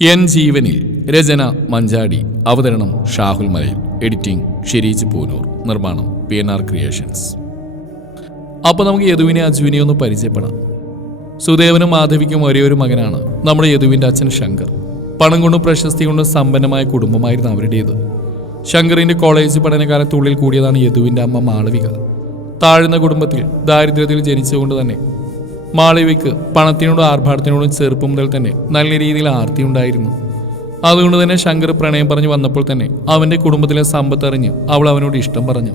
N ജീവനിൽ രചന മഞ്ചാടി അവതരണം Shahul Malayil. Editing Shireej Ponoor. നിർമ്മാണം പി എൻ ആർ ക്രിയേഷൻസ്. അപ്പോൾ നമുക്ക് യദുവിനെ അജുവിനെ ഒന്ന് പരിചയപ്പെടാം. സുദേവനും മാധവിക്കും ഒരേ ഒരു മകനാണ് നമ്മുടെ യദുവിന്റെ അച്ഛൻ ശങ്കർ. പണം കൊണ്ടും പ്രശസ്തി കൊണ്ടും സമ്പന്നമായ കുടുംബമായിരുന്നു അവരുടേത്. ശങ്കറിന്റെ കോളേജ് പഠനകാലത്തുള്ളിൽ കൂടിയതാണ് യദുവിന്റെ അമ്മ മാളവിക. താഴ്ന്ന കുടുംബത്തിൽ ദാരിദ്ര്യത്തിൽ ജനിച്ചുകൊണ്ട് തന്നെ മാളവികയ്ക്ക് പണത്തിനോടും ആർഭാടത്തിനോടും ചെറുപ്പം മുതൽ തന്നെ നല്ല രീതിയിൽ ആർത്തി ഉണ്ടായിരുന്നു. അതുകൊണ്ട് തന്നെ ശങ്കർ പ്രണയം പറഞ്ഞു വന്നപ്പോൾ തന്നെ അവന്റെ കുടുംബത്തിലെ സമ്പത്ത് അറിഞ്ഞ് അവൾ അവനോട് ഇഷ്ടം പറഞ്ഞു.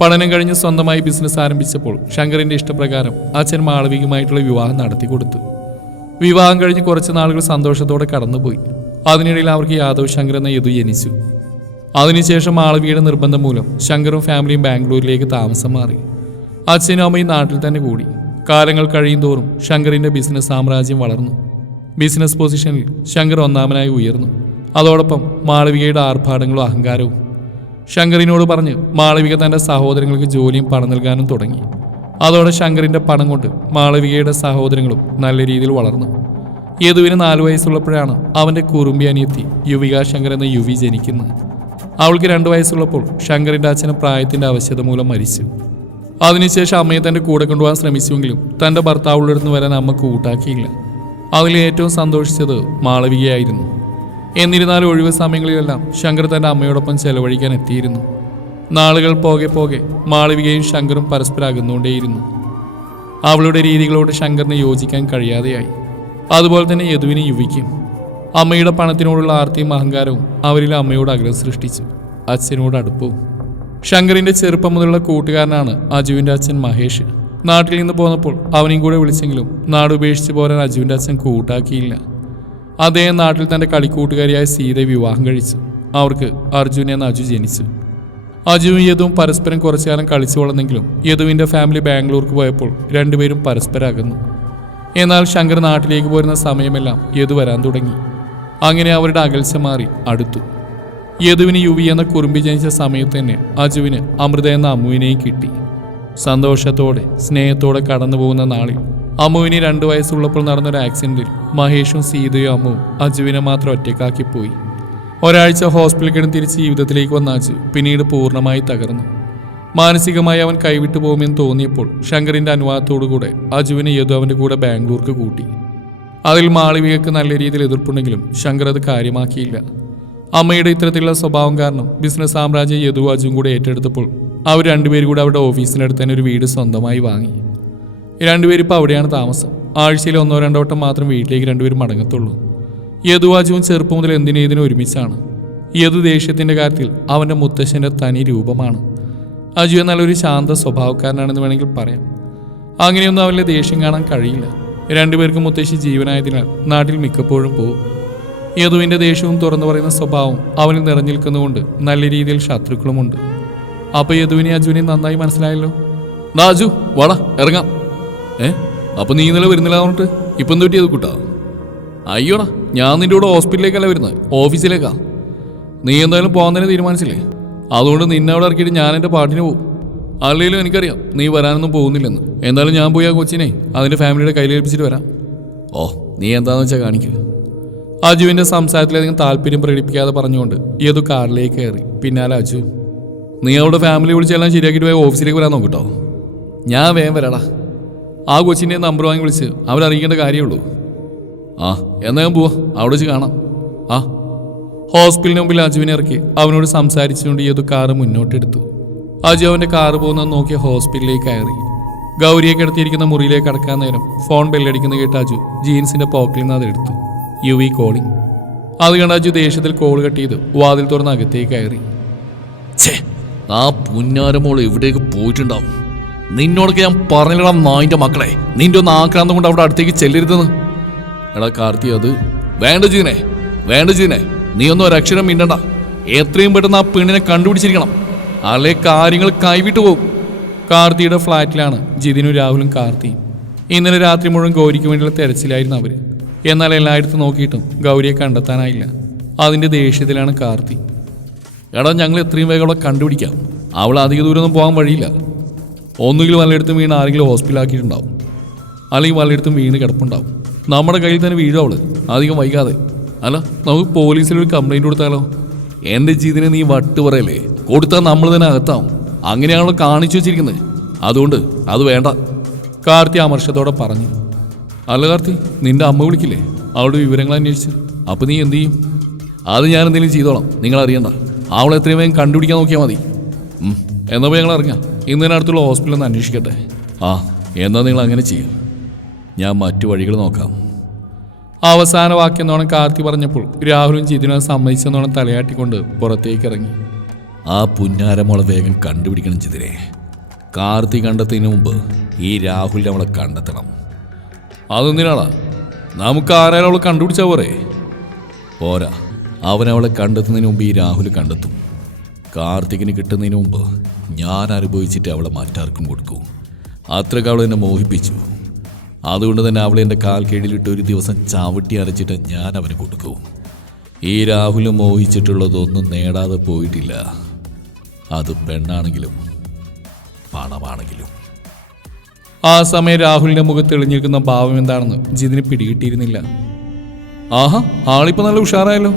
പഠനം കഴിഞ്ഞ് സ്വന്തമായി ബിസിനസ് ആരംഭിച്ചപ്പോൾ ശങ്കറിന്റെ ഇഷ്ടപ്രകാരം അച്ഛൻ മാളവികയുമായിട്ടുള്ള വിവാഹം നടത്തി കൊടുത്തു. വിവാഹം കഴിഞ്ഞ് കുറച്ച് നാളുകൾ സന്തോഷത്തോടെ കടന്നുപോയി. അതിനിടയിൽ അവർക്ക് യാദവ് ശങ്കർ എന്ന യദു ജനിച്ചു. അതിനുശേഷം മാളവിയുടെ നിർബന്ധം മൂലം ശങ്കറും ഫാമിലിയും ബാംഗ്ലൂരിലേക്ക് താമസം മാറി. അച്ഛനും അമ്മയും നാട്ടിൽ തന്നെ കൂടി. കാലങ്ങൾ കഴിയും തോറും ശങ്കറിന്റെ ബിസിനസ് സാമ്രാജ്യം വളർന്നു. ബിസിനസ് പൊസിഷനിൽ ശങ്കർ ഒന്നാമനായി ഉയർന്നു. അതോടൊപ്പം മാളവികയുടെ ആർഭാടങ്ങളും അഹങ്കാരവും. ശങ്കറിനോട് പറഞ്ഞ് മാളവിക തന്റെ സഹോദരങ്ങൾക്ക് ജോലിയും പണം നൽകാനും തുടങ്ങി. അതോടെ ശങ്കറിന്റെ പണം കൊണ്ട് മാളവികയുടെ സഹോദരങ്ങളും നല്ല രീതിയിൽ വളർന്നു. യദുവിന് നാലു വയസ്സുള്ളപ്പോഴാണ് അവന്റെ കുറുമ്പി അനിയത്തി യുവിക ശങ്കർ എന്ന യുവി ജനിക്കുന്നത്. അവൾക്ക് രണ്ടു വയസ്സുള്ളപ്പോൾ ശങ്കറിന്റെ അച്ഛന് പ്രായത്തിന്റെ ആവശ്യത മൂലം മരിച്ചു. അതിനുശേഷം അമ്മയെ തന്റെ കൂടെ കൊണ്ടുപോകാൻ ശ്രമിച്ചുവെങ്കിലും തന്റെ ഭർത്താവുള്ള അടുത്ത് വരാൻ അമ്മ കൂട്ടാക്കിയില്ല. അതിൽ ഏറ്റവും സന്തോഷിച്ചത് മാളവികയായിരുന്നു. എന്നിരുന്നാലും ഒഴിവ് സമയങ്ങളിലെല്ലാം ശങ്കർ തന്റെ അമ്മയോടൊപ്പം ചെലവഴിക്കാൻ എത്തിയിരുന്നു. നാളുകൾ പോകെ പോകെ മാളവികയും ശങ്കറും പരസ്പരം അകന്നുകൊണ്ടേയിരുന്നു. അവളുടെ രീതികളോട് ശങ്കറിന് യോജിക്കാൻ കഴിയാതെയായി. അതുപോലെ തന്നെ യദുവിനെ യുവിക്കും. അമ്മയുടെ പണത്തിനോടുള്ള ആർത്തിയും അഹങ്കാരവും അവരിൽ അമ്മയോട് അകലം സൃഷ്ടിച്ചു. അച്ഛനോട് അടുപ്പവും. ശങ്കറിന്റെ ചെറുപ്പം മുതലുള്ള കൂട്ടുകാരനാണ് അജുവിന്റെ അച്ഛൻ മഹേഷ്. നാട്ടിൽ നിന്ന് പോന്നപ്പോൾ അവനെയും കൂടെ വിളിച്ചെങ്കിലും നാട് ഉപേക്ഷിച്ച് പോരാൻ അജുവിന്റെ അച്ഛൻ കൂട്ടാക്കിയില്ല. അദ്ദേഹം നാട്ടിൽ തന്റെ കളിക്കൂട്ടുകാരിയായ സീതയെ വിവാഹം കഴിച്ചു. അവർക്ക് അർജുൻ എന്ന അജു ജനിച്ചു. അജുവും യദുവും പരസ്പരം കുറച്ചുകാലം കളിച്ചു വളർന്നെങ്കിലും യദുവിന്റെ ഫാമിലി ബാംഗ്ലൂർക്ക് പോയപ്പോൾ രണ്ടുപേരും പരസ്പരം അകന്നു. എന്നാൽ ശങ്കർ നാട്ടിലേക്ക് പോരുന്ന സമയമെല്ലാം യദു വരാൻ തുടങ്ങി. അങ്ങനെ അവരുടെ അകൽച്ച മാറി അടുത്തു. യദുവിന് യുവി എന്ന കുറുമ്പി ജനിച്ച സമയത്ത് തന്നെ അജുവിന് അമൃത എന്ന അമ്മുവിനെയും കിട്ടി. സന്തോഷത്തോടെ സ്നേഹത്തോടെ കടന്നു പോകുന്ന നാളിൽ അമ്മുവിന് രണ്ടു വയസ്സുള്ളപ്പോൾ നടന്നൊരു ആക്സിഡന്റിൽ മഹേഷും സീതയും അമ്മുവും അജുവിനെ മാത്രം ഒറ്റക്കാക്കി പോയി. ഒരാഴ്ച ഹോസ്പിറ്റലിൽ കിടന്ന് തിരിച്ച് ജീവിതത്തിലേക്ക് വന്ന അജു പിന്നീട് പൂർണമായി തകർന്നു. മാനസികമായി അവൻ കൈവിട്ടു പോകുമെന്ന് തോന്നിയപ്പോൾ ശങ്കറിന്റെ അനുവാദത്തോടുകൂടെ അജുവിനെ യദു അവന്റെ കൂടെ ബാംഗ്ലൂർക്ക് കൂട്ടി. അതിൽ മാളവികക്ക് നല്ല രീതിയിൽ എതിർപ്പുണ്ടെങ്കിലും ശങ്കർ അത് കാര്യമാക്കിയില്ല. അമ്മയുടെ ഇത്തരത്തിലുള്ള സ്വഭാവം കാരണം ബിസിനസ് സാമ്രാജ്യം യദുവാജും കൂടെ ഏറ്റെടുത്തപ്പോൾ അവർ രണ്ടുപേരും കൂടെ അവരുടെ ഓഫീസിനടുത്ത് തന്നെ ഒരു വീട് സ്വന്തമായി വാങ്ങി. രണ്ടുപേരും ഇപ്പോൾ അവിടെയാണ് താമസം. ആഴ്ചയിൽ ഒന്നോ രണ്ടോ വട്ടം മാത്രം വീട്ടിലേക്ക് രണ്ടുപേരും മടങ്ങത്തുള്ളൂ. യദുവാജുവും ചെറുപ്പം മുതൽ എന്തിനും ഏതിനും ഒരുമിച്ചാണ്. യദു ദേഷ്യത്തിന്റെ കാര്യത്തിൽ അവന്റെ മുത്തശ്ശന്റെ തനി രൂപമാണ്. അജു എന്നാലൊരു ശാന്ത സ്വഭാവക്കാരനാണെന്ന് വേണമെങ്കിൽ പറയാം. അങ്ങനെയൊന്നും അവന്റെ ദേഷ്യം കാണാൻ കഴിയില്ല. രണ്ടുപേർക്കും മുത്തശ്ശി ജീവനായതിനാൽ നാട്ടിൽ മിക്കപ്പോഴും പോകും യദുവിന്റെ ദേഷ്യവും തുറന്നു പറയുന്ന സ്വഭാവം അവനിൽ നിറഞ്ഞു നിൽക്കുന്നതുകൊണ്ട് നല്ല രീതിയിൽ ശത്രുക്കളുമുണ്ട്. അപ്പൊ യദുവിനെ അജുവിനെ നന്നായി മനസ്സിലായല്ലോ? ദാ അജു വാടാ ഇറങ്ങാം. ഏ അപ്പൊ നീ ഇന്നലെ വരുന്നില്ല പറഞ്ഞിട്ട് ഇപ്പം തൊട്ടി അത് കൂട്ടാ? അയ്യോടാ ഞാൻ നിന്റെ കൂടെ ഹോസ്പിറ്റലിലേക്കല്ല വരുന്നത് ഓഫീസിലേക്കാ. നീ എന്തായാലും പോകുന്നതിന് തീരുമാനിച്ചില്ലേ? അതുകൊണ്ട് നിന്നെ അവിടെ ഇറക്കിയിട്ട് ഞാൻ എന്റെ പാട്ടിന് പോകും അല്ലെങ്കിലും എനിക്കറിയാം നീ വരാനൊന്നും പോകുന്നില്ലെന്ന്. എന്തായാലും ഞാൻ പോയി ആ കൊച്ചിനെ അതിന്റെ ഫാമിലിയുടെ കയ്യിലേൽപ്പിച്ചിട്ട് വരാം. ഓ നീ എന്താന്ന് വെച്ചാൽ കാണിക്കുക അജുവിന്റെ സംസാരത്തിലധികം താല്പര്യം പ്രകടിപ്പിക്കാതെ പറഞ്ഞുകൊണ്ട് യദു കാറിലേക്ക് കയറി. പിന്നാലെ അജു നീ അവിടെ ഫാമിലി വിളിച്ചെല്ലാം ശരിയാക്കിയിട്ട് പോയി ഓഫീസിലേക്ക് വരാൻ നോക്കിട്ടോ ഞാൻ വേഗം വരാടാ. ആ കൊച്ചിന്റെ നമ്പർ വാങ്ങി വിളിച്ച് അവരറിയിക്കേണ്ട കാര്യമുള്ളൂ. ആ എന്നാ ഞാൻ പോവാ. അവിടെ വെച്ച് കാണാം. ആ. ഹോസ്പിറ്റലിന് മുമ്പിൽ അജുവിനെ ഇറക്കി അവനോട് സംസാരിച്ചുകൊണ്ട് ഏതു കാറ് മുന്നോട്ടെടുത്തു. അജു അവന്റെ കാറ് പോകുന്നത് നോക്കി ഹോസ്പിറ്റലിലേക്ക് കയറി. ഗൗരിയെ കിടത്തിയിരിക്കുന്ന മുറിയിലേക്ക് കടക്കാൻ നേരം ഫോൺ ബെല്ലടിക്കുന്ന കേട്ട് അജു ജീൻസിന്റെ പോക്കറ്റിൽ നിന്ന് അത് എടുത്തു യു വി കോളിംഗ്. അത് കണ്ട അജു ദേഷ്യത്തിൽ കോൾ കട്ട് ചെയ്ത് വാതിൽ തുറന്ന് അകത്തേക്ക് കയറി. ആ പുന്നാരമോൾ എവിടേക്ക് പോയിട്ടുണ്ടാവും? നിന്നോടൊക്കെ ഞാൻ പറഞ്ഞില്ലടാ നായിന്റെ മക്കളെ. നിന്റെ ഒന്ന് ആക്രാന്തം കൊണ്ട് അവിടെ അടുത്തേക്ക് ചെല്ലരുതെന്ന്. എടാ കാർത്തി അത് വേണ്ട ജീനെ വേണ്ട ജീനെ നീ ഒന്നും ഒരക്ഷരം മിണ്ടണ്ട. എത്രയും പെട്ടെന്ന് ആ പെണ്ണിനെ കണ്ടുപിടിച്ചിരിക്കണം. അല്ലെ കാര്യങ്ങൾ കൈവിട്ടു പോകും കാർത്തിയുടെ ഫ്ലാറ്റിലാണ് ജിതിനും രാഹുലും കാർത്തിയും. ഇന്നലെ രാത്രി മുഴുവൻ ഗൗരിക്ക് വേണ്ടിയുള്ള തെരച്ചിലായിരുന്നു അവർ. എന്നാൽ എല്ലായിടത്തും നോക്കിയിട്ടും ഗൗരിയെ കണ്ടെത്താനായില്ല. അതിന്റെ ദേഷ്യത്തിലാണ് കാർത്തി. എടാ ഞങ്ങൾ എത്രയും വേഗം അവളെ കണ്ടുപിടിക്കാം. അവൾ അധിക ദൂരമൊന്നും പോകാൻ വഴിയില്ല. ഒന്നുകിൽ വല്ലയിടത്തും വീണ് ആരെങ്കിലും ഹോസ്പിറ്റലാക്കിയിട്ടുണ്ടാവും അല്ലെങ്കിൽ വല്ലയിടത്തും വീണ് കിടപ്പുണ്ടാവും. നമ്മുടെ കയ്യിൽ തന്നെ വീഴും അവൾ. അധികം വൈകാതെ. അല്ല നമുക്ക് പോലീസിൽ ഒരു കംപ്ലൈന്റ് കൊടുത്താലോ? എന്റെ ജീവിതത്തിന് നീ വട്ട് പറയല്ലേ? കൊടുത്താൽ നമ്മൾ തന്നെ അകത്താവും. അങ്ങനെയാണല്ലോ കാണിച്ചു വെച്ചിരിക്കുന്നത്. അതുകൊണ്ട് അത് വേണ്ട. കാർത്തി അമർഷത്തോടെ പറഞ്ഞു. അല്ല കാർത്തി നിന്റെ അമ്മ വിളിക്കില്ലേ? അവളുടെ വിവരങ്ങൾ അന്വേഷിച്ച്. അപ്പൊ നീ എന്ത് ചെയ്യും? അത് ഞാൻ എന്തെങ്കിലും ചെയ്തോളാം. നിങ്ങൾ അറിയണ്ട. അവളെ എത്രയും വേഗം കണ്ടുപിടിക്കാൻ നോക്കിയാൽ മതി. ഉം, എന്നാ പോയി ഞങ്ങൾ ഇറങ്ങാം. ഇന്നലെ അടുത്തുള്ള ഹോസ്പിറ്റലിൽ നിന്ന് അന്വേഷിക്കട്ടെ. ആ എന്നാ നിങ്ങൾ അങ്ങനെ ചെയ്യും. ഞാൻ മറ്റു വഴികൾ നോക്കാം. അവസാന വാക്യം എന്നോണം കാർത്തി പറഞ്ഞപ്പോൾ രാഹുലും ജിതിനും സമ്മതിച്ചെന്നോണം തലയാട്ടിക്കൊണ്ട് പുറത്തേക്ക് ഇറങ്ങി. ആ പുന്നാരമോളെ വേഗം കണ്ടുപിടിക്കണം ചിതിരെ. കാർത്തി കണ്ടെത്തുന്നതിന് മുമ്പ് ഈ രാഹുൽ അവളെ കണ്ടെത്തണം. അതൊന്നിനാളാ നമുക്ക് ആരായാലും അവളെ കണ്ടുപിടിച്ചാ പോരെ. പോരാ. അവൻ അവളെ കണ്ടെത്തുന്നതിന് മുമ്പ് ഈ രാഹുൽ കണ്ടെത്തും. കാർത്തികിന് കിട്ടുന്നതിന് മുമ്പ് ഞാൻ അനുഭവിച്ചിട്ട് അവളെ മറ്റാർക്കും കൊടുക്കും. അത്രയ്ക്ക് അവൾ എന്നെ മോഹിപ്പിച്ചു. അതുകൊണ്ട് തന്നെ അവളെ എന്റെ കാൽ കീഴിലിട്ട് ഒരു ദിവസം ചവിട്ടി അരച്ചിട്ട് ഞാൻ അവന് കൊടുക്കും. ഈ രാഹുൽ മോഹിച്ചിട്ടുള്ളതൊന്നും നേടാതെ പോയിട്ടില്ല. അത് പെണ്ണാണെങ്കിലും പണമാണെങ്കിലും. ആ സമയം രാഹുലിന്റെ മുഖത്ത് തെളിഞ്ഞിരിക്കുന്ന ഭാവം എന്താണെന്ന് ജിതിന് പിടികിട്ടിയിരുന്നില്ല. ആഹാ ആളിപ്പോ നല്ല ഉഷാറായല്ലോ.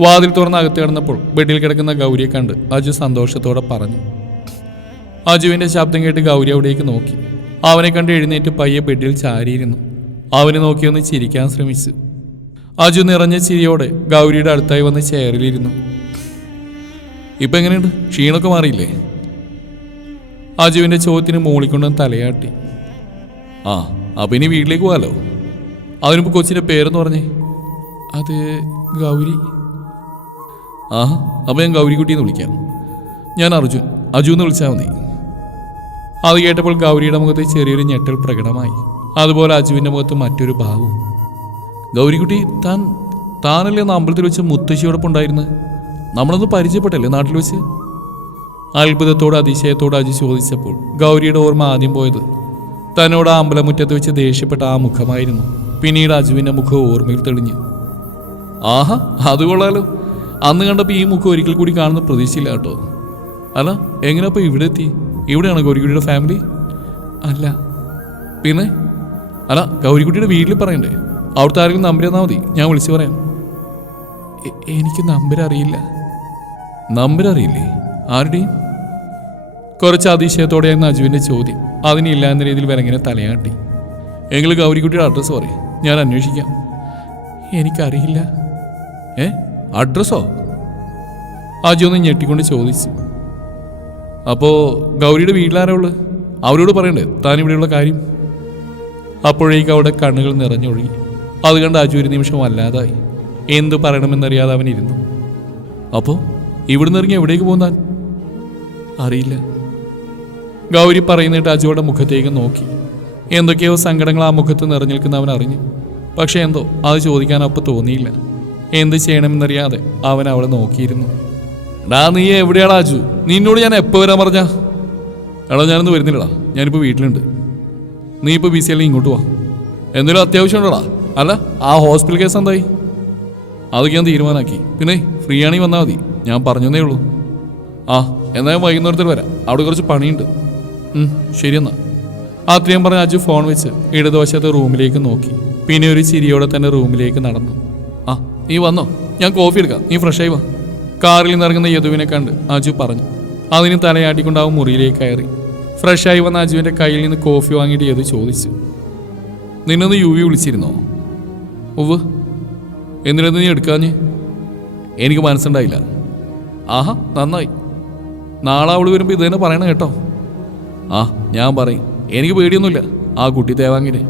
വാതിൽ തുറന്ന് അകത്ത് കിടന്നപ്പോൾ ബെഡിൽ കിടക്കുന്ന ഗൗരിയെ കണ്ട് അജു സന്തോഷത്തോടെ പറഞ്ഞു. അജുവിന്റെ ശബ്ദം കേട്ട് ഗൗരി അവിടേക്ക് നോക്കി. അവനെ കണ്ട് എഴുന്നേറ്റ് പയ്യെ ബെഡിൽ ചാരിയിരുന്നു. അവനെ നോക്കി ഒന്ന് ചിരിക്കാൻ ശ്രമിച്ചു. അജു നിറഞ്ഞ ചിരിയോടെ ഗൗരിയുടെ അടുത്തായി വന്ന് ചെയറിലിരുന്നു. ഇപ്പൊ എങ്ങനെയുണ്ട് ക്ഷീണൊക്കെ മാറിയില്ലേ? അജുവിന്റെ ചോദ്യത്തിന് മൂളിക്കൊണ്ടും തലയാട്ടി. ആ അപ്പൊ ഇനി വീട്ടിലേക്ക് പോകാലോ? അതിനുമ്പ് കൊച്ചിന്റെ പേരെന്ന് പറഞ്ഞേ? അത് ഗൗരി. ആ അപ്പൊ ഞാൻ ഗൗരിക്കുട്ടിയെന്ന് വിളിക്കാം. ഞാൻ അർജുൻ അജു എന്ന് വിളിച്ചാൽ മതി. അത് കേട്ടപ്പോൾ ഗൗരിയുടെ മുഖത്ത് ചെറിയൊരു ഞെട്ടൽ പ്രകടമായി. അതുപോലെ അജുവിന്റെ മുഖത്ത് മറ്റൊരു ഭാവവും. ഗൗരിക്കുട്ടി താൻ താനല്ലേ അന്ന് അമ്പലത്തിൽ വെച്ച് മുത്തശ്ശിയോടൊപ്പം ഉണ്ടായിരുന്നത് നമ്മളൊന്ന് പരിചയപ്പെട്ടല്ലേ നാട്ടിൽ വെച്ച്? അത്ഭുതത്തോട് അതിശയത്തോട് അജു ചോദിച്ചപ്പോൾ ഗൗരിയുടെ ഓർമ്മ ആദ്യം പോയത് തന്നോട് ആ അമ്പലമുറ്റത്ത് വെച്ച് ദേഷ്യപ്പെട്ട ആ മുഖമായിരുന്നു. പിന്നീട് അജുവിന്റെ മുഖം ഓർമ്മയിൽ തെളിഞ്ഞു. ആഹാ അത് കൊള്ളാലോ. അന്ന് കണ്ടപ്പോൾ ഈ മുഖം ഒരിക്കൽ കൂടി കാണുന്ന പ്രതീക്ഷയില്ല കേട്ടോ. അല്ല എങ്ങനെ ഇവിടെ എത്തി? ഇവിടെയാണ് ഗൗരിക്കുട്ടിയുടെ ഫാമിലി? അല്ല. പിന്നെ? അല്ല ഗൗരിക്കുട്ടിയുടെ വീട്ടിൽ പറയണ്ടേ? അവിടുത്തെ ആരെങ്കിലും നമ്പർ തന്നാൽ മതി. ഞാൻ വിളിച്ചു പറയാം. എനിക്ക് നമ്പർ അറിയില്ല. നമ്പർ അറിയില്ലേ? ആരുടെയും? കുറച്ച് അതിശയത്തോടെയായിരുന്നു അജുവിന്റെ ചോദ്യം. അതിനില്ല എന്ന രീതിയിൽ വിലങ്ങനെ തലയാട്ടി എങ്കിൽ ഗൗരിക്കുട്ടിയുടെ അഡ്രസ്സ് പറയും. ഞാൻ അന്വേഷിക്കാം. എനിക്കറിയില്ല. ഏ? അഡ്രസ്സോ അജു ഒന്ന് ഞെട്ടിക്കൊണ്ട് ചോദിച്ചു. അപ്പോൾ ഗൗരിയുടെ വീട്ടിലാരാ ഉള്ളത് അവരോട് പറയണ്ടേ താനിവിടെയുള്ള കാര്യം? അപ്പോഴേക്ക് അവിടെ കണ്ണുകൾ നിറഞ്ഞൊഴുകി. അത് കണ്ട് അജു ഒരു നിമിഷം വല്ലാതായി. എന്തു പറയണമെന്നറിയാതെ അവൻ ഇരുന്നു. അപ്പോൾ ഇവിടുന്ന് ഇറങ്ങി എവിടേക്ക് പോകുന്നാൻ അറിയില്ല. ഗൗരി പറയുന്നിട്ട് അജുവയുടെ മുഖത്തേക്ക് നോക്കി. എന്തൊക്കെയോ സങ്കടങ്ങൾ ആ മുഖത്ത് നിറഞ്ഞു നിൽക്കുന്ന അവൻ അറിഞ്ഞു. പക്ഷെ എന്തോ അത് ചോദിക്കാൻ അപ്പം തോന്നിയില്ല. എന്ത് ചെയ്യണമെന്നറിയാതെ അവൻ അവളെ നോക്കിയിരുന്നു. ഡാ നീ എവിടെയാണ് അജു? നിന്നോട് ഞാൻ എപ്പോൾ വരാൻ പറഞ്ഞ? എടാ ഞാനൊന്ന് വരുന്നില്ലടാ. ഞാനിപ്പോൾ വീട്ടിലുണ്ട്. നീ ഇപ്പോൾ ബിസി അല്ലെങ്കിൽ ഇങ്ങോട്ട് വാ. എന്തെങ്കിലും അത്യാവശ്യം ഉണ്ടോടാ? അല്ല ആ ഹോസ്പിറ്റൽ കേസ് എന്തായി? അതൊക്കെ ഞാൻ തീരുമാനമാക്കി. പിന്നെ ഫ്രീ ആണെങ്കിൽ വന്നാൽ മതി. ഞാൻ പറഞ്ഞതേ ഉള്ളൂ. ആ എന്നാൽ വൈകുന്നേരത്തിൽ വരാം. അവിടെ കുറച്ച് പണിയുണ്ട്. ഉം, ശരി എന്നാ അത്രയും പറഞ്ഞ അജു ഫോൺ വെച്ച് ഇടതുവശത്തെ റൂമിലേക്ക് നോക്കി. പിന്നെ ഒരു ചിരിയോടെ തന്നെ റൂമിലേക്ക് നടന്നു. ആ നീ വന്നോ? ഞാൻ കോഫി എടുക്കാം. നീ ഫ്രഷായി വാ. കാറിൽ നിന്നിറങ്ങുന്ന യദുവിനെ കണ്ട് അജു പറഞ്ഞു. അതിന് തലയാട്ടിക്കൊണ്ടാവും മുറിയിലേക്ക് കയറി. ഫ്രഷായി വന്ന അജുവിന്റെ കയ്യിൽ നിന്ന് കോഫി വാങ്ങിയിട്ട് യദു ചോദിച്ചു. നിന്നൊന്ന് യു വി വിളിച്ചിരുന്നോ? ഉവ് എന്നിട്ട് നീ എടുക്കാഞ്ഞ്? എനിക്ക് മനസ്സുണ്ടായില്ല. ആഹാ നന്നായി. നാളെ അവൾ വരുമ്പോൾ ഇത് തന്നെ പറയണം കേട്ടോ. ആ ഞാൻ പറയും. എനിക്ക് പേടിയൊന്നുമില്ല. ആ കുട്ടി തേവാങ്ങിനെ.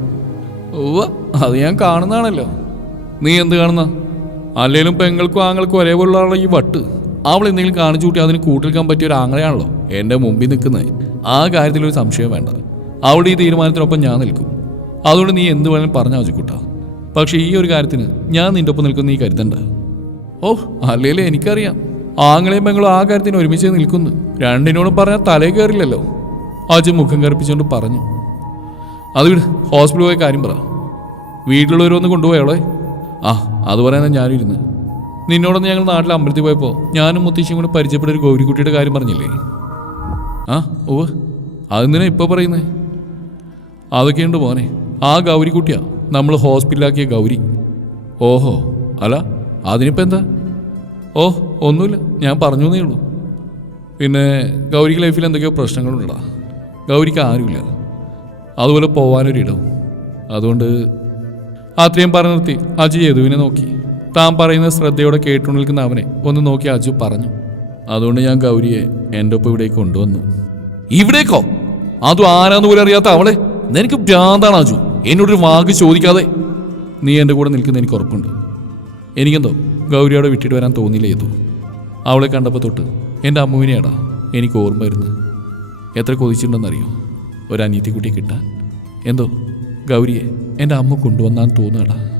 ഓവ അത് ഞാൻ കാണുന്നതാണല്ലോ. നീ എന്ത് കാണുന്ന? അല്ലേലും പെങ്ങൾക്കും ആങ്ങൾക്കും ഒരേപോലുള്ള ഈ വട്ട്. അവൾ എന്തെങ്കിലും കാണിച്ചു കൂട്ടി അതിന് കൂട്ടിൽക്കാൻ പറ്റിയ ഒരു ആങ്ങളെയാണല്ലോ എന്റെ മുമ്പിൽ നിൽക്കുന്നത്. ആ കാര്യത്തിൽ ഒരു സംശയം വേണ്ട. അവളുടെ ഈ തീരുമാനത്തിനൊപ്പം ഞാൻ നിൽക്കും. അതുകൊണ്ട് നീ എന്ത് വേണമെങ്കിലും പറഞ്ഞാൽ മതിക്കൂട്ടാ പക്ഷേ ഈ ഒരു കാര്യത്തിന് ഞാൻ നിന്റെ ഒപ്പം നിൽക്കുന്ന നീ കരുതണ്ട. ഓ അല്ലേലും എനിക്കറിയാം. ആങ്ങളെയും പെങ്ങളും ആ കാര്യത്തിന് ഒരുമിച്ച് നിൽക്കുന്നു. രണ്ടിനോടും പറഞ്ഞാൽ തലേ കയറില്ലല്ലോ. അജു മുഖം കറുപ്പിച്ചുകൊണ്ട് പറഞ്ഞു അത് വിട് ഹോസ്പിറ്റലിൽ പോയ കാര്യം പറ. വീട്ടിലുള്ളവരൊന്ന് കൊണ്ടുപോയോളെ ആ അത് പറയാനാ ഇരുന്ന്. നിന്നോടൊന്ന് ഞങ്ങൾ നാട്ടിൽ അമ്പലത്തിൽ പോയപ്പോൾ ഞാനും മുത്തശ്ശിയും കൂടെ പരിചയപ്പെട്ട ഒരു ഗൗരിക്കുട്ടിയുടെ കാര്യം പറഞ്ഞില്ലേ? ആ ഓ അതെന്തിനാ ഇപ്പോൾ പറയുന്നത് അതൊക്കെയുണ്ട് പോനെ ആ ഗൗരിക്കുട്ടിയാ. നമ്മൾ ഹോസ്പിറ്റലാക്കിയ ഗൗരി. ഓഹോ. അല്ല അതിനിപ്പോൾ എന്താ? ഓ ഒന്നുമില്ല. ഞാൻ പറഞ്ഞു എന്നേ ഉള്ളൂ. പിന്നെ ഗൗരിക്ക് ലൈഫിൽ എന്തൊക്കെയോ പ്രശ്നങ്ങളുണ്ടടാ. ഗൗരിക്ക് ആരുമില്ല. അതുപോലെ പോവാനൊരിടവും. അതുകൊണ്ട് അത്രയും പറഞ്ഞു നിർത്തി അജു യദുവിനെ നോക്കി. താൻ പറയുന്ന ശ്രദ്ധയോടെ കേട്ടു നിൽക്കുന്ന അവനെ ഒന്ന് നോക്കി അജു പറഞ്ഞു അതുകൊണ്ട് ഞാൻ ഗൗരിയെ എന്റെ ഒപ്പം ഇവിടേക്ക് കൊണ്ടുവന്നു. ഇവിടേക്കോ? അതും ആരാന്ന് പോലും അറിയാത്ത അവളെ? നിനക്ക് ഭ്രാന്താണ് അജു. എന്നോടൊരു വാക്ക് ചോദിക്കാതെ. നീ എന്റെ കൂടെ നിൽക്കുന്ന എനിക്ക് ഉറപ്പുണ്ട്. എനിക്കെന്തോ ഗൗരിയോടെ വിട്ടിട്ട് വരാൻ തോന്നിയില്ല ഏതു അവളെ കണ്ടപ്പോൾ തൊട്ട് എന്റെ അമ്മുവിനെയാടാ എനിക്ക് ഓർമ്മ വരുന്നത്. എത്ര കൊതിച്ചിട്ടുണ്ടെന്നറിയോ? ഒരു അനിയത്തിക്കുട്ടിയെ കിട്ടാൻ. എന്തോ ഗൗരിയെ എന്റെ അമ്മ കൊണ്ടുവന്നാൻ തോന്നുകടാ.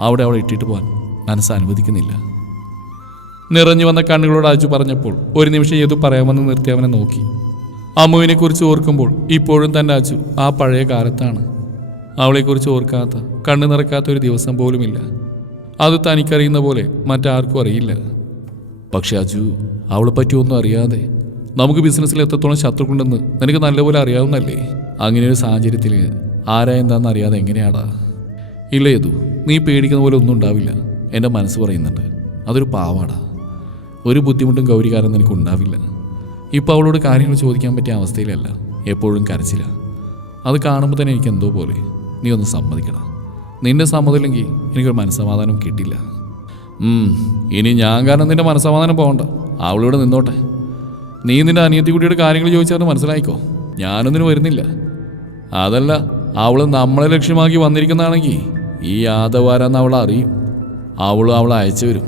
അവിടെ അവളെ ഇട്ടിട്ട് പോകാൻ മനസ്സ് അനുവദിക്കുന്നില്ല. നിറഞ്ഞു വന്ന കണ്ണുകളോട് അജു പറഞ്ഞപ്പോൾ ഒരു നിമിഷം ഏതു പറയാമെന്ന് നിർത്തി അവനെ നോക്കി. അമ്മുവിനെക്കുറിച്ച് ഓർക്കുമ്പോൾ ഇപ്പോഴും തന്റെ അജു ആ പഴയ കാലത്താണ്. അവളെക്കുറിച്ച് ഓർക്കാത്ത കണ്ണു നിറക്കാത്ത ഒരു ദിവസം പോലുമില്ല. അത് തനിക്കറിയുന്ന പോലെ മറ്റാർക്കും അറിയില്ല. പക്ഷെ അജു അവളെ പറ്റി ഒന്നും അറിയാതെ നമുക്ക് ബിസിനസ്സിൽ എത്രത്തോളം ശത്രുക്കളുണ്ടെന്ന് നിനക്ക് നല്ലപോലെ അറിയാവുന്നല്ലേ അങ്ങനെ ഒരു സാഹചര്യത്തിൽ ആരാ എന്താണെന്ന് അറിയാതെ എങ്ങനെയാടാ? ഇല്ല യദു നീ പേടിക്കുന്ന പോലെ ഒന്നും ഉണ്ടാവില്ല. എന്റെ മനസ്സ് പറയുന്നുണ്ട്. അതൊരു പാവാടാ. ഒരു ബുദ്ധിമുട്ടും ഗൗരികാരം നിനക്ക് ഉണ്ടാവില്ല. ഇപ്പോൾ അവളോട് കാര്യങ്ങൾ ചോദിക്കാൻ പറ്റിയ അവസ്ഥയിലല്ല. എപ്പോഴും കരച്ചില്ല അത് കാണുമ്പോൾ തന്നെ എനിക്ക് എന്തോ പോലെ. നീ ഒന്ന് സമ്മതിക്കണം നിന്റെ സമ്മതില്ലെങ്കിൽ എനിക്കൊരു മനസ്സമാധാനം കിട്ടില്ല. ഇനി ഞാൻ കാരണം നിന്റെ മനസ്സമാധാനം പോകണ്ട. അവളിവിടെ നിന്നോട്ടെ. നീ നിന്റെ അനിയത്തി കുട്ടിയുടെ കാര്യങ്ങൾ ചോദിച്ചാൽ മനസ്സിലായിക്കോ? ഞാനൊന്നിനു വരുന്നില്ല. അതല്ല അവൾ നമ്മളെ ലക്ഷ്യമാക്കി വന്നിരിക്കുന്നതാണെങ്കിൽ ഈ യാദവാരാന്ന് അവൾ അറിയും. അവളും അവളെ അയച്ചു വരും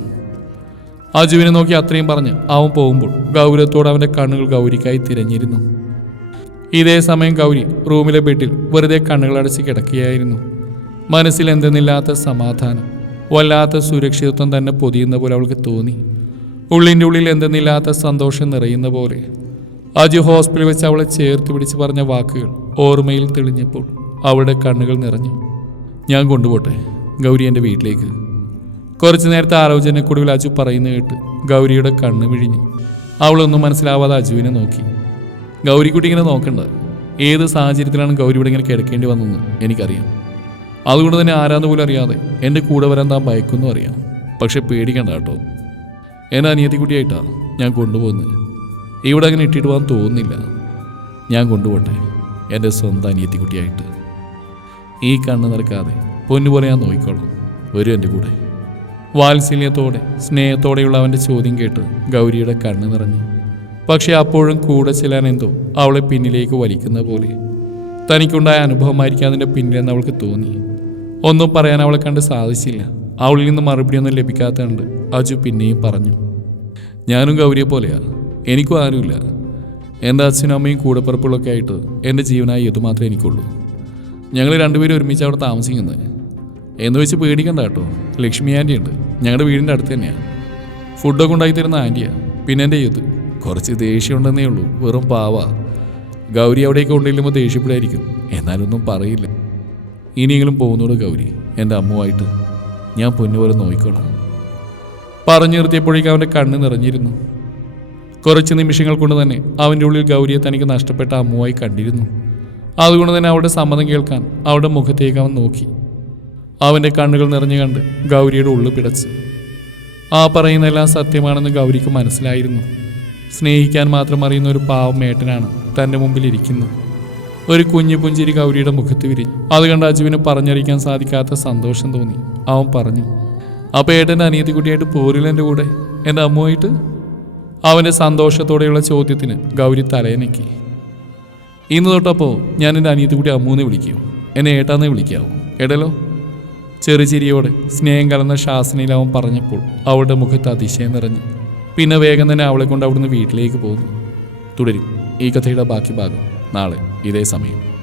അജുവിനെ നോക്കി അത്രയും പറഞ്ഞ് അവൻ പോകുമ്പോൾ ഗൗരവത്തോടെ അവന്റെ കണ്ണുകൾ ഗൗരിക്കായി തിരഞ്ഞിരുന്നു. ഇതേ സമയം ഗൗരി റൂമിലെ ബെഡിൽ വെറുതെ കണ്ണുകളടച്ച് കിടക്കുകയായിരുന്നു. മനസ്സിൽ എന്തെന്നില്ലാത്ത സമാധാനം വല്ലാത്ത സുരക്ഷിതത്വം തന്നെ പൊതിയുന്ന പോലെ അവൾക്ക് തോന്നി. ഉള്ളിന്റെ ഉള്ളിൽ എന്തെന്നില്ലാത്ത സന്തോഷം നിറയുന്ന പോലെ. അജു ഹോസ്പിറ്റലിൽ വെച്ച് അവളെ ചേർത്ത് പിടിച്ച് പറഞ്ഞ വാക്കുകൾ ഓർമ്മയിൽ തെളിഞ്ഞപ്പോൾ അവളുടെ കണ്ണുകൾ നിറഞ്ഞു. ഞാൻ കൊണ്ടുപോട്ടെ ഗൗരി എന്റെ വീട്ടിലേക്ക്. കുറച്ചു നേരത്തെ ആലോചനക്കൊടുവിൽ അജു പറയുന്ന കേട്ട് ഗൗരിയുടെ കണ്ണ് വിഴിഞ്ഞു അവളൊന്നും മനസ്സിലാവാതെ അജുവിനെ നോക്കി. ഗൗരിക്കുട്ടി ഇങ്ങനെ നോക്കണ്ട. ഏത് സാഹചര്യത്തിലാണ് ഗൗരി ഇവിടെ ഇങ്ങനെ കിടക്കേണ്ടി വന്നതെന്ന് എനിക്കറിയാം. അതുകൊണ്ട് തന്നെ ആരാന്ന് പോലും അറിയാതെ എന്റെ കൂടെ വരാൻ താൻ ഭയക്കുന്നു അറിയാം. പക്ഷെ പേടിക്കണ്ട കേട്ടോ. എന്നെ അനിയത്തിക്കുട്ടിയായിട്ടാണ് ഞാൻ കൊണ്ടുപോകുന്നത്. ഇവിടെ അങ്ങനെ ഇട്ടിട്ട് പോകാൻ തോന്നുന്നില്ല. ഞാൻ കൊണ്ടുപോട്ടെ എന്റെ സ്വന്തം അനിയത്തിക്കുട്ടിയായിട്ട് ഈ കണ്ണ് നിറക്കാതെ പൊന്നുപോലെ ഞാൻ നോക്കിക്കോളാം ഒരു എന്റെ കൂടെ. വാത്സല്യത്തോടെ സ്നേഹത്തോടെയുള്ള അവന്റെ ചോദ്യം കേട്ട് ഗൗരിയുടെ കണ്ണ് നിറഞ്ഞു. പക്ഷെ അപ്പോഴും കൂടെ ചെല്ലാൻ എന്തോ അവളെ പിന്നിലേക്ക് വലിക്കുന്ന പോലെ. തനിക്കുണ്ടായ അനുഭവമായിരിക്കും അതിന്റെ പിന്നിലെന്ന് അവൾക്ക് തോന്നി. ഒന്നും പറയാൻ അവളെ കണ്ട് സാധിച്ചില്ല. അവളിൽ നിന്ന് മറുപടിയൊന്നും ലഭിക്കാത്തതുണ്ട് അജു പിന്നെയും പറഞ്ഞു ഞാനും ഗൗരിയെ പോലെയാ. എനിക്കും ആരുമില്ല. എന്റെ അച്ഛനും അമ്മയും കൂടപ്പിറപ്പുകളൊക്കെ ആയിട്ട് എന്റെ ജീവനായി മാത്രമേ എനിക്കുള്ളൂ. ഞങ്ങൾ രണ്ടുപേരും ഒരുമിച്ച് അവിടെ താമസിക്കുന്നത്. എന്ന് വെച്ച് പേടിക്കണ്ട കേട്ടോ. ലക്ഷ്മി ആന്റി ഉണ്ട്. ഞങ്ങളുടെ വീടിന്റെ അടുത്ത് തന്നെയാണ് ഫുഡൊക്കെ ഉണ്ടാക്കി തരുന്ന ആന്റിയാണ് പിന്നെ എന്റെ യൂത്ത് കുറച്ച് ദേഷ്യമുണ്ടെന്നേ ഉള്ളൂ. വെറും പാവ. ഗൗരി അവിടേക്ക് കൊണ്ടില്ലുമ്പോൾ ദേഷ്യപ്പെടായിരിക്കും. എന്നാലൊന്നും പറയില്ല. ഇനിയെങ്കിലും പോകുന്നോട് ഗൗരി എന്റെ അമ്മുവായിട്ട്. ഞാൻ പൊന്നുപോലെ നോക്കിക്കോളാം പറഞ്ഞു നിർത്തിയപ്പോഴേക്കും അവന്റെ കണ്ണ് നിറഞ്ഞിരുന്നു. കുറച്ച് നിമിഷങ്ങൾ കൊണ്ട് തന്നെ അവന്റെ ഉള്ളിൽ ഗൗരിയെ തനിക്ക് നഷ്ടപ്പെട്ട അമ്മുവായി കണ്ടിരുന്നു. അതുകൊണ്ട് തന്നെ അവളുടെ സമ്മതം കേൾക്കാൻ അവളുടെ മുഖത്തേക്ക് അവൻ നോക്കി. അവന്റെ കണ്ണുകൾ നിറഞ്ഞു കണ്ട് ഗൗരിയുടെ ഉള്ളു പിടച്ച്. ആ പറയുന്നതെല്ലാം സത്യമാണെന്ന് ഗൗരിക്ക് മനസ്സിലായിരുന്നു. സ്നേഹിക്കാൻ മാത്രം അറിയുന്ന ഒരു പാവം മേട്ടനാണ് തന്റെ മുമ്പിൽ ഇരിക്കുന്നത്. ഒരു കുഞ്ഞു പുഞ്ചിരി ഗൗരിയുടെ മുഖത്ത് വിരിഞ്ഞു. അത് കണ്ട് അജുവിന് പറഞ്ഞറിയിക്കാൻ സാധിക്കാത്ത സന്തോഷം തോന്നി. അവൻ പറഞ്ഞു അപ്പോൾ ഏട്ടന്റെ അനിയത്തിക്കുട്ടിയായിട്ട് പോരില്ല എന്റെ കൂടെ? എന്റെ അമ്മുമായിട്ട് അവന്റെ സന്തോഷത്തോടെയുള്ള ചോദ്യത്തിന് ഗൗരി തലയനക്കി ഇന്ന് തൊട്ടപ്പോൾ ഞാൻ എന്റെ അനിയത്തിക്കുട്ടി അമ്മൂന്ന് വിളിക്കൂ. എന്നെ ഏട്ടാന്നേ വിളിക്കാവൂ. എടലോ ചെറുചിരിയോടെ സ്നേഹം കലർന്ന ശാസനയിൽ അവൻ പറഞ്ഞപ്പോൾ അവളുടെ മുഖത്ത് അതിശയം നിറഞ്ഞു. പിന്നെ വേഗം തന്നെ അവളെ കൊണ്ട് അവിടുന്ന് വീട്ടിലേക്ക് പോകുന്നു. തുടരും. ഈ കഥയുടെ ബാക്കി ഭാഗം. നാളെ ഇതേ സമയം